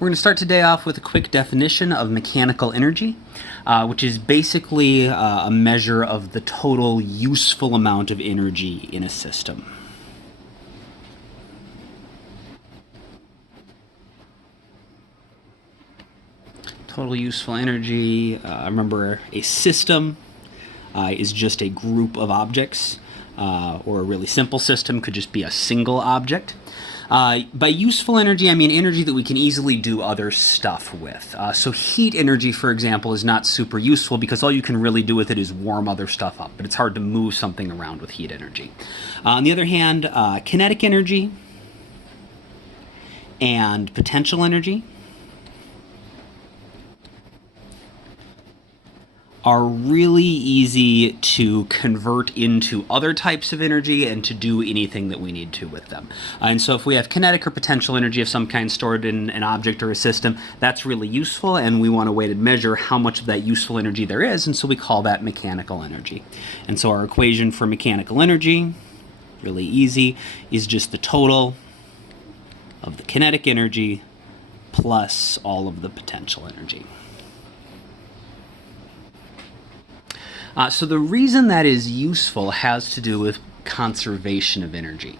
We're going to start today off with a quick definition of mechanical energy, which is basically a measure of the total useful amount of energy in a system. Total useful energy, remember a system is just a group of objects, or a really simple system could just be a single object. By useful energy, I mean energy that we can easily do other stuff with. So heat energy, for example, is not super useful because all you can really do with it is warm other stuff up, but it's hard to move something around with heat energy. On the other hand, kinetic energy and potential energy are really easy to convert into other types of energy and to do anything that we need to with them. And so if we have kinetic or potential energy of some kind stored in an object or a system, that's really useful, and we want a way to measure how much of that useful energy there is, and so we call that mechanical energy. And so our equation for mechanical energy, really easy, is just the total of the kinetic energy plus all of the potential energy. So the reason that is useful has to do with conservation of energy.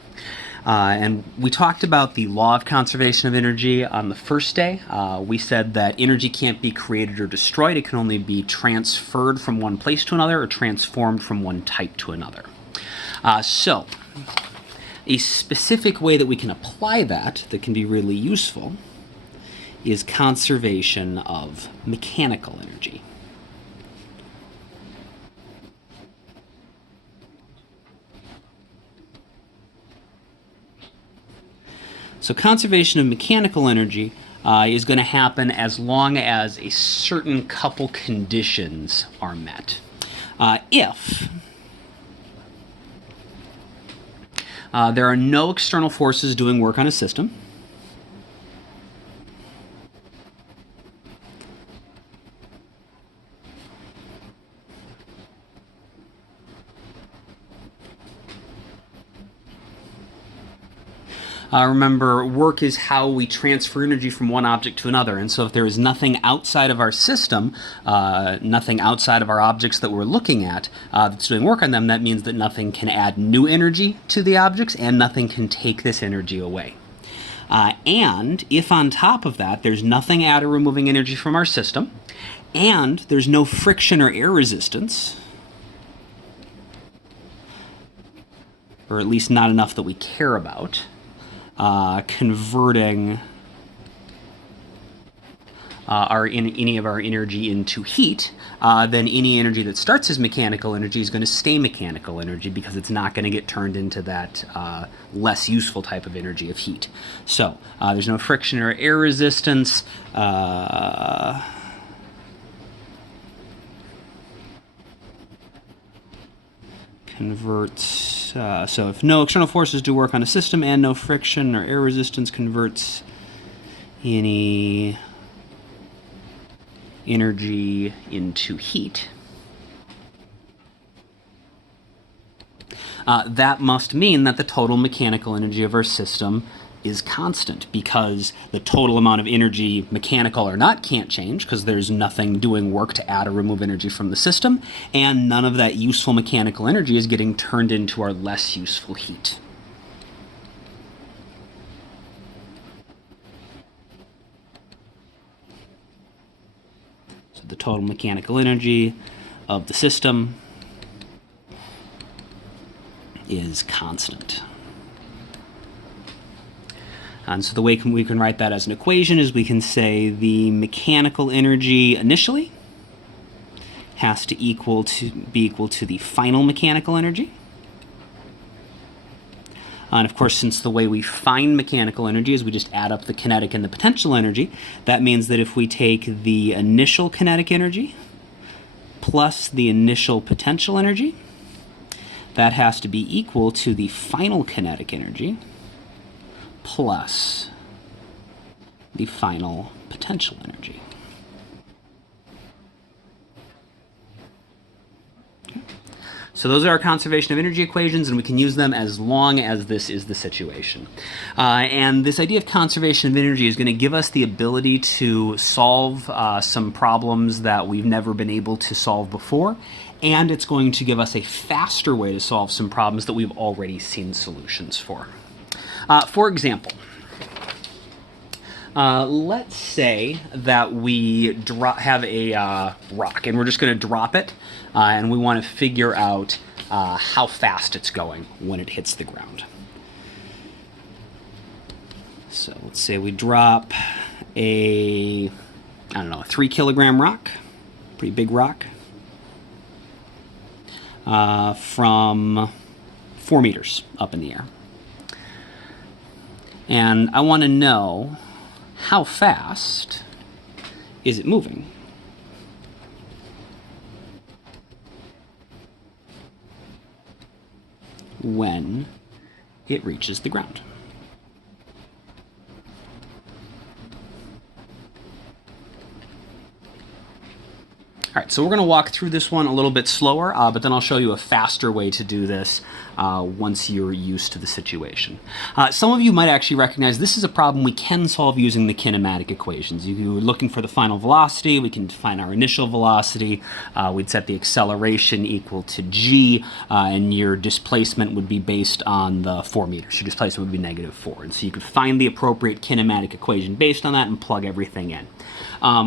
And we talked about the law of conservation of energy on the first day. We said that energy can't be created or destroyed. It can only be transferred from one place to another or transformed from one type to another. So a specific way that we can apply that can be really useful is conservation of mechanical energy. So conservation of mechanical energy is going to happen as long as a certain couple conditions are met. If there are no external forces doing work on a system, remember, work is how we transfer energy from one object to another, and so if there is nothing outside of our system, nothing outside of our objects that we're looking at that's doing work on them, that means that nothing can add new energy to the objects and nothing can take this energy away. And if on top of that there's nothing adding or removing energy from our system, and there's no friction or air resistance, or at least not enough that we care about, converting any of our energy into heat, then any energy that starts as mechanical energy is going to stay mechanical energy because it's not going to get turned into that less useful type of energy of heat. So there's no friction or air resistance. Converts, so if no external forces do work on a system and no friction or air resistance, converts any energy into heat. That must mean that the total mechanical energy of our system is constant, because the total amount of energy, mechanical or not, can't change because there's nothing doing work to add or remove energy from the system, and none of that useful mechanical energy is getting turned into our less useful heat. So the total mechanical energy of the system is constant. And so the way we can write that as an equation is we can say the mechanical energy initially has to be equal to the final mechanical energy. And of course, since the way we find mechanical energy is we just add up the kinetic and the potential energy, that means that if we take the initial kinetic energy plus the initial potential energy, that has to be equal to the final kinetic energy plus the final potential energy. So So those are our conservation of energy equations, and we can use them as long as this is the situation. And this idea of conservation of energy is going to give us the ability to solve some problems that we've never been able to solve before, and it's going to give us a faster way to solve some problems that we've already seen solutions for. For example, let's say that we have a rock, and we're just going to drop it, and we want to figure out how fast it's going when it hits the ground. So let's say we drop a 3 kilogram rock, pretty big rock, from 4 meters up in the air. And I want to know, how fast is it moving? When it reaches the ground. All right, so we're going to walk through this one a little bit slower, but then I'll show you a faster way to do this once you're used to the situation. Some of you might actually recognize this is a problem we can solve using the kinematic equations. You're looking for the final velocity, we can define our initial velocity, we'd set the acceleration equal to g, and your displacement would be based on the 4 meters. Your displacement would be -4, and so you could find the appropriate kinematic equation based on that and plug everything in.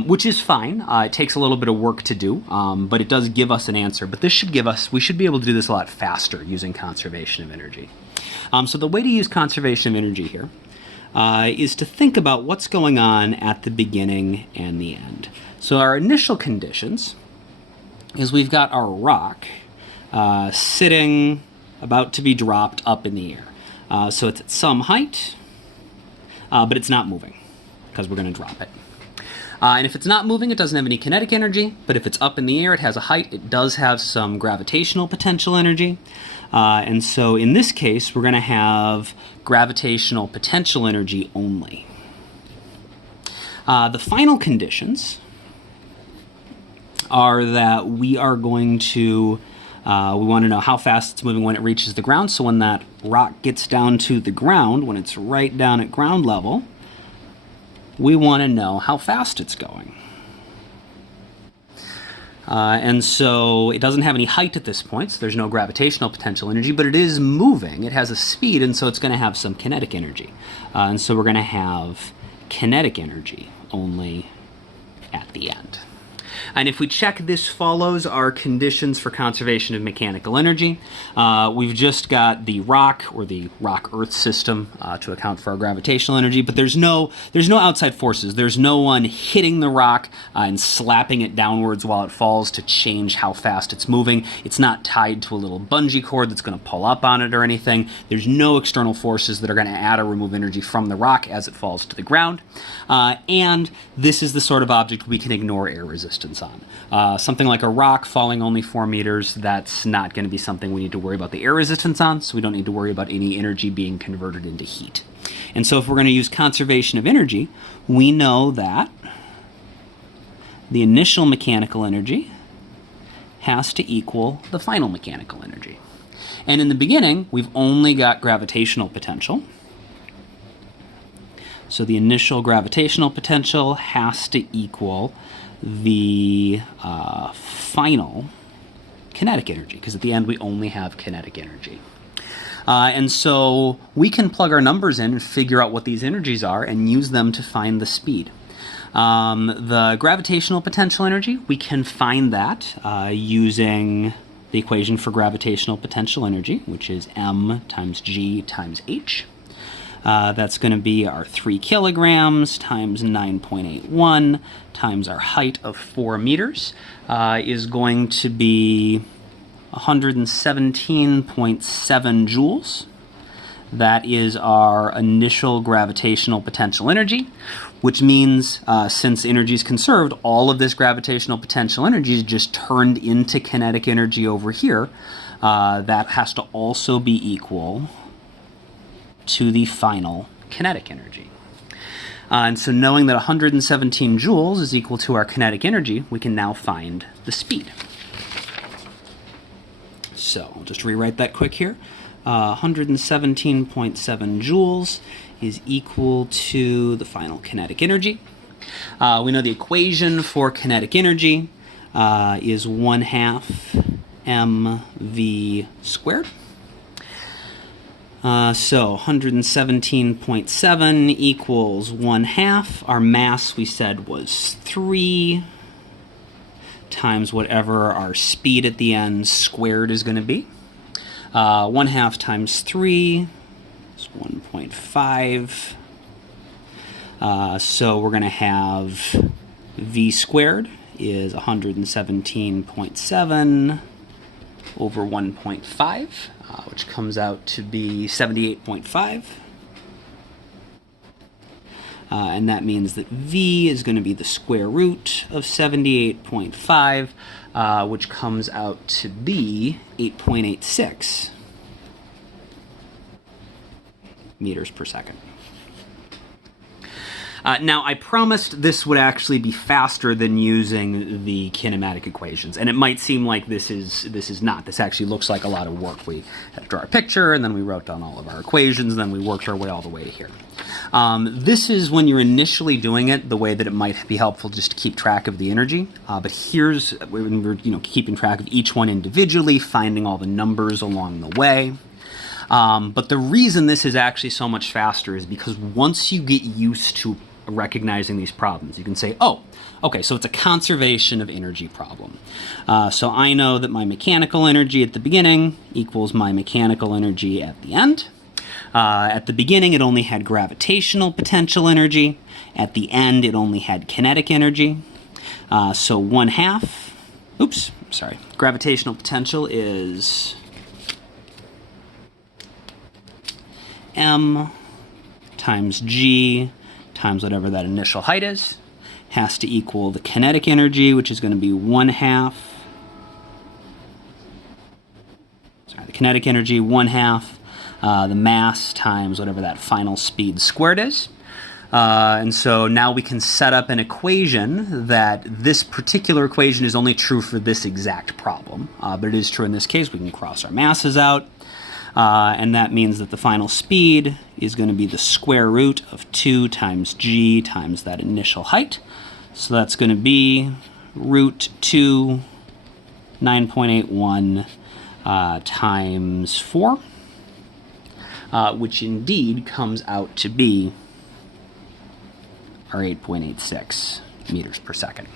Which is fine. It takes a little bit of work to do, but it does give us an answer. But this should give us, we should be able to do this a lot faster using conservation of energy. So the way to use conservation of energy here is to think about what's going on at the beginning and the end. So our initial conditions is we've got our rock sitting about to be dropped up in the air. So it's at some height, but it's not moving because we're going to drop it. And if it's not moving, it doesn't have any kinetic energy, but if it's up in the air, it has a height, it does have some gravitational potential energy. And so in this case, we're going to have gravitational potential energy only. The final conditions are that we are going to, we want to know how fast it's moving when it reaches the ground. So when that rock gets down to the ground, when it's right down at ground level, we want to know how fast it's going. And so it doesn't have any height at this point, so there's no gravitational potential energy, but it is moving. It has a speed, and so it's going to have some kinetic energy. And so we're going to have kinetic energy only at the end. And if we check this follows our conditions for conservation of mechanical energy, we've just got the rock, or the rock-earth system, to account for our gravitational energy, but there's no outside forces. There's no one hitting the rock and slapping it downwards while it falls to change how fast it's moving. It's not tied to a little bungee cord that's going to pull up on it or anything. There's no external forces that are going to add or remove energy from the rock as it falls to the ground. And this is the sort of object we can ignore air resistance on. Something like a rock falling only 4 meters, that's not going to be something we need to worry about the air resistance on, so we don't need to worry about any energy being converted into heat. And so if we're going to use conservation of energy, we know that the initial mechanical energy has to equal the final mechanical energy. And in the beginning, we've only got gravitational potential. So the initial gravitational potential has to equal the final kinetic energy, because at the end we only have kinetic energy. And so we can plug our numbers in and figure out what these energies are and use them to find the speed. The gravitational potential energy, we can find that using the equation for gravitational potential energy, which is m times g times h. That's going to be our 3 kilograms times 9.81 times our height of 4 meters is going to be 117.7 joules. That is our initial gravitational potential energy, which means since energy is conserved, all of this gravitational potential energy is just turned into kinetic energy over here. That has to also be equal to the final kinetic energy. And so knowing that 117 joules is equal to our kinetic energy, we can now find the speed. So I'll just rewrite that quick here. 117.7 joules is equal to the final kinetic energy. We know the equation for kinetic energy is 1/2 mv squared. So 117.7 equals 1/2. Our mass, we said, was 3 times whatever our speed at the end squared is going to be. 1/2 times 3 is 1.5. So we're going to have v squared is 117.7 over 1.5, which comes out to be 78.5. And that means that v is going to be the square root of 78.5, which comes out to be 8.86 meters per second. Now, I promised this would actually be faster than using the kinematic equations, and it might seem like this is not. This actually looks like a lot of work. We had to draw a picture, and then we wrote down all of our equations, and then we worked our way all the way to here. This is when you're initially doing it, the way that it might be helpful just to keep track of the energy. But here's when we're keeping track of each one individually, finding all the numbers along the way. But the reason this is actually so much faster is because once you get used to recognizing these problems, you can say, oh, okay, so it's a conservation of energy problem. So I know that my mechanical energy at the beginning equals my mechanical energy at the end. At the beginning, it only had gravitational potential energy. At the end, it only had kinetic energy. So 1/2, gravitational potential is m times g times whatever that initial height is, has to equal the kinetic energy, which is going to be 1/2. The kinetic energy, 1/2, the mass times whatever that final speed squared is. And so now we can set up an equation that this particular equation is only true for this exact problem, but it is true in this case. We can cross our masses out. And that means that the final speed is going to be the square root of 2 times g times that initial height. So that's going to be root 2, 9.81 times 4, which indeed comes out to be our 8.86 meters per second.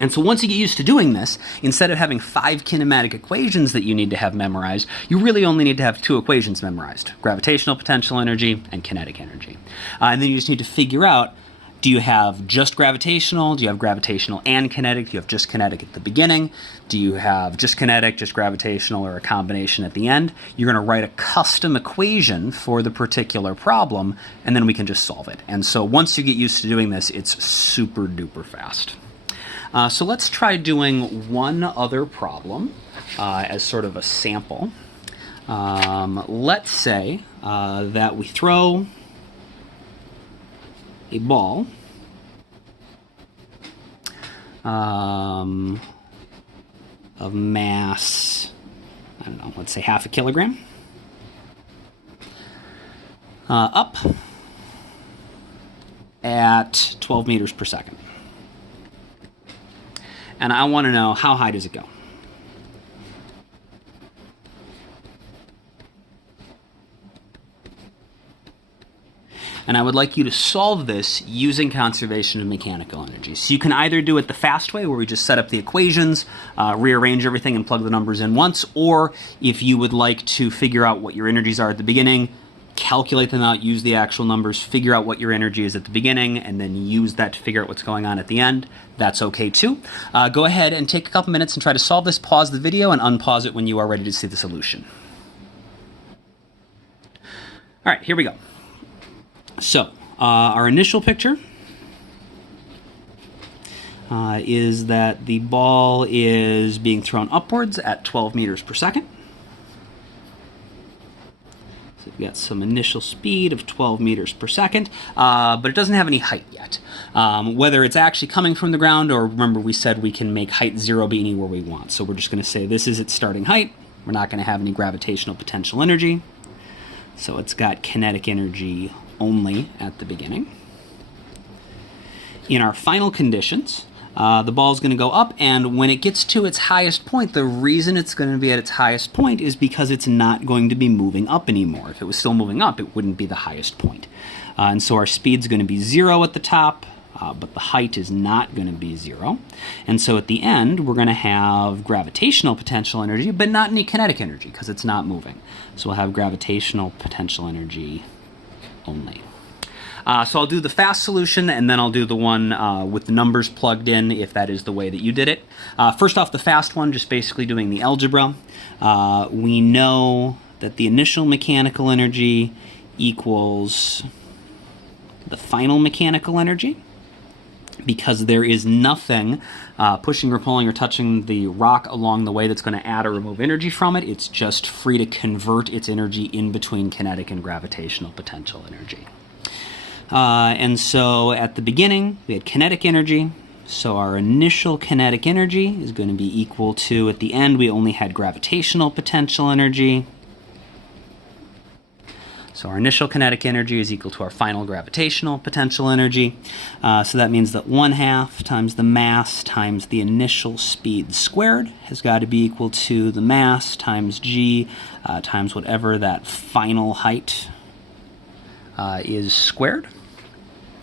And so once you get used to doing this, instead of having 5 kinematic equations that you need to have memorized, you really only need to have 2 equations memorized: gravitational potential energy and kinetic energy. And then you just need to figure out, do you have just gravitational? Do you have gravitational and kinetic? Do you have just kinetic at the beginning? Do you have just kinetic, just gravitational, or a combination at the end? You're going to write a custom equation for the particular problem, and then we can just solve it. And so once you get used to doing this, it's super duper fast. So let's try doing one other problem as sort of a sample. Let's say that we throw a ball of mass, I don't know, let's say 1/2 kilogram, up at 12 meters per second. And I want to know, how high does it go? And I would like you to solve this using conservation of mechanical energy. So you can either do it the fast way, where we just set up the equations, rearrange everything, and plug the numbers in once, or if you would like to figure out what your energies are at the beginning, calculate them out, use the actual numbers, figure out what your energy is at the beginning, and then use that to figure out what's going on at the end, that's okay too. Go ahead and take a couple minutes and try to solve this. Pause the video and unpause it when you are ready to see the solution. All right, here we go. So, our initial picture is that the ball is being thrown upwards at 12 meters per second. So we've got some initial speed of 12 meters per second, but it doesn't have any height yet. Whether it's actually coming from the ground, or remember we said we can make height 0 be anywhere we want. So we're just going to say this is its starting height. We're not going to have any gravitational potential energy. So it's got kinetic energy only at the beginning. In our final conditions, the ball is going to go up, and when it gets to its highest point, the reason it's going to be at its highest point is because it's not going to be moving up anymore. If it was still moving up, it wouldn't be the highest point. And so our speed's going to be 0 at the top, but the height is not going to be 0. And so at the end, we're going to have gravitational potential energy, but not any kinetic energy because it's not moving. So we'll have gravitational potential energy only. So I'll do the fast solution, and then I'll do the one with the numbers plugged in, if that is the way that you did it. First off, the fast one, just basically doing the algebra. We know that the initial mechanical energy equals the final mechanical energy, because there is nothing pushing or pulling or touching the rock along the way that's going to add or remove energy from it. It's just free to convert its energy in between kinetic and gravitational potential energy. And so at the beginning, we had kinetic energy. So our initial kinetic energy is going to be equal to, at the end, we only had gravitational potential energy. So our initial kinetic energy is equal to our final gravitational potential energy. So that means that 1/2 times the mass times the initial speed squared has got to be equal to the mass times g times whatever that final height is squared.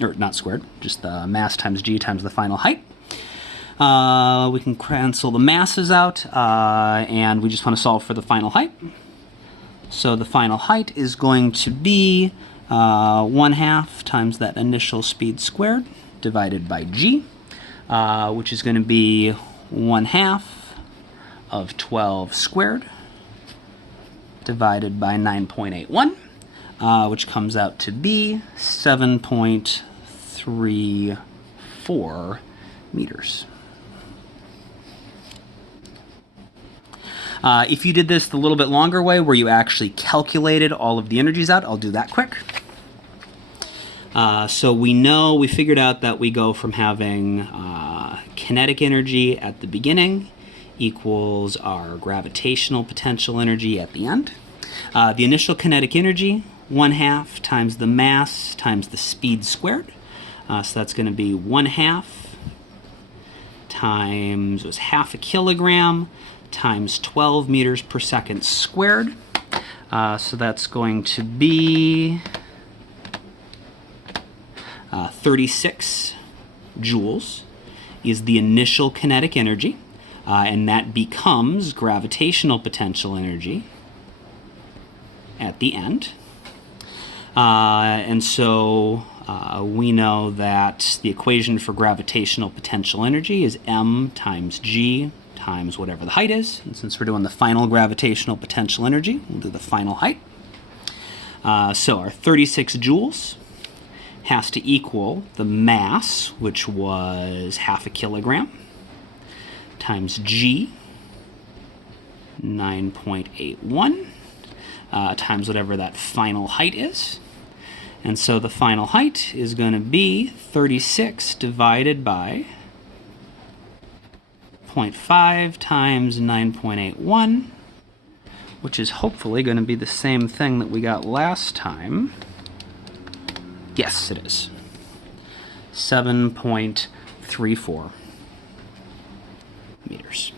Or not squared, just the mass times g times the final height. We can cancel the masses out, and we just want to solve for the final height. So the final height is going to be 1/2 times that initial speed squared divided by g, which is going to be 1/2 of 12 squared divided by 9.81, which comes out to be 7.34 meters. If you did this the little bit longer way, where you actually calculated all of the energies out, I'll do that quick. So we figured out that we go from having kinetic energy at the beginning equals our gravitational potential energy at the end. The initial kinetic energy, 1/2 times the mass times the speed squared. So that's going to be 1/2 times, it was 1/2 kilogram, times 12 meters per second squared. So that's going to be 36 joules is the initial kinetic energy, and that becomes gravitational potential energy at the end. And so we know that the equation for gravitational potential energy is m times g times whatever the height is. And since we're doing the final gravitational potential energy, we'll do the final height. So our 36 joules has to equal the mass, which was 1/2 kilogram, times g, 9.81, times whatever that final height is. And so the final height is going to be 36 divided by 0.5 times 9.81, which is hopefully going to be the same thing that we got last time. Yes, it is. 7.34 meters.